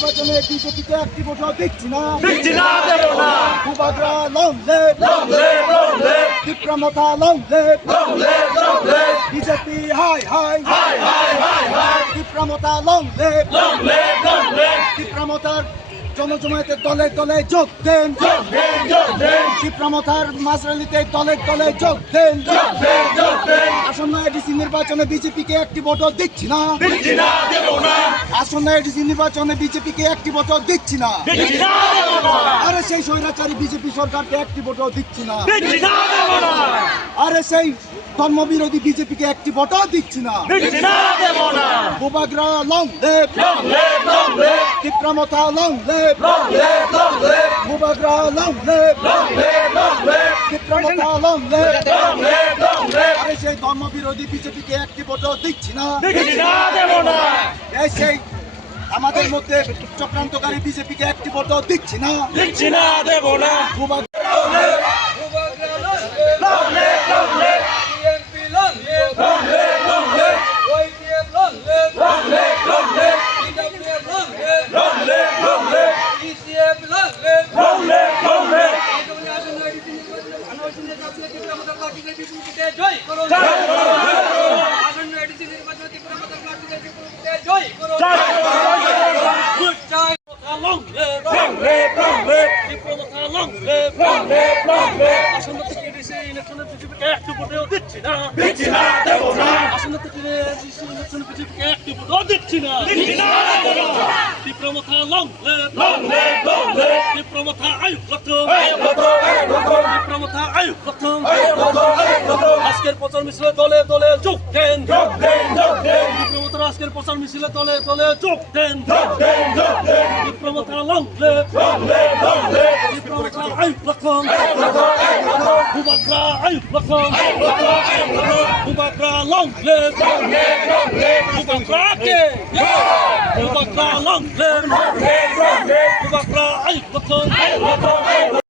নির্বাচনে বিজেপিকে একটি ভোটও দিচ্ছি না, দেব না। ভূভাগরা লং লেভ, বিক্রমতা লং লেভ, বিজেপি হাই হাই, বিক্রমতা লং লেভ, বিক্রমতার জনজমায়েতে দলে দলে যোগ দেন, বিক্রমতার মাঝরালিতে দলে দলে যোগ দেন। আসন্ন এডিসি নির্বাচনে বিজেপিকে একটি ভোটও দিচ্ছি না, আসন্ন এডিসি নির্বাচনে বিজেপিকে একটি ভোটও দিচ্ছি না। আরে সেই স্বৈরাচারী বিজেপি সরকারকে একটি ভোটও দিচ্ছি না, আরে সেই ধর্মবিরোধী বিজেপিকে একটি ভোটও দিচ্ছি না। ভূভাগরা লং লেভ, বিক্রমতা লং লেভ, ভূভাগরা লং লেভ, বিক্রমতা লং লেভ। আরে সেই ধর্মবিরোধী বিজেপিকে একটি ভোটও দিচ্ছি না, এই সেই আমাদের মধ্যে চক্রান্তকারী বিজেপিকে একটি ভোটও দিচ্ছি না, দেব না। আজকের প্রচার মিছিলে দলে দলে যোগ দেন, বিক্রমতার আজকের প্রচার মিছিলে দলে দলে যোগ দেন, বিক্রমতা লং লেভ, বিক্রমতা আয়ুব লক্ষণ, ভূভাগরা আয়ুব লক্ষণ, ভূভাগরা লং লেভ, ভূভাগরা কে, ভূভাগরা লং লেভ, ভূভাগরা আয়ুব লক্ষণ।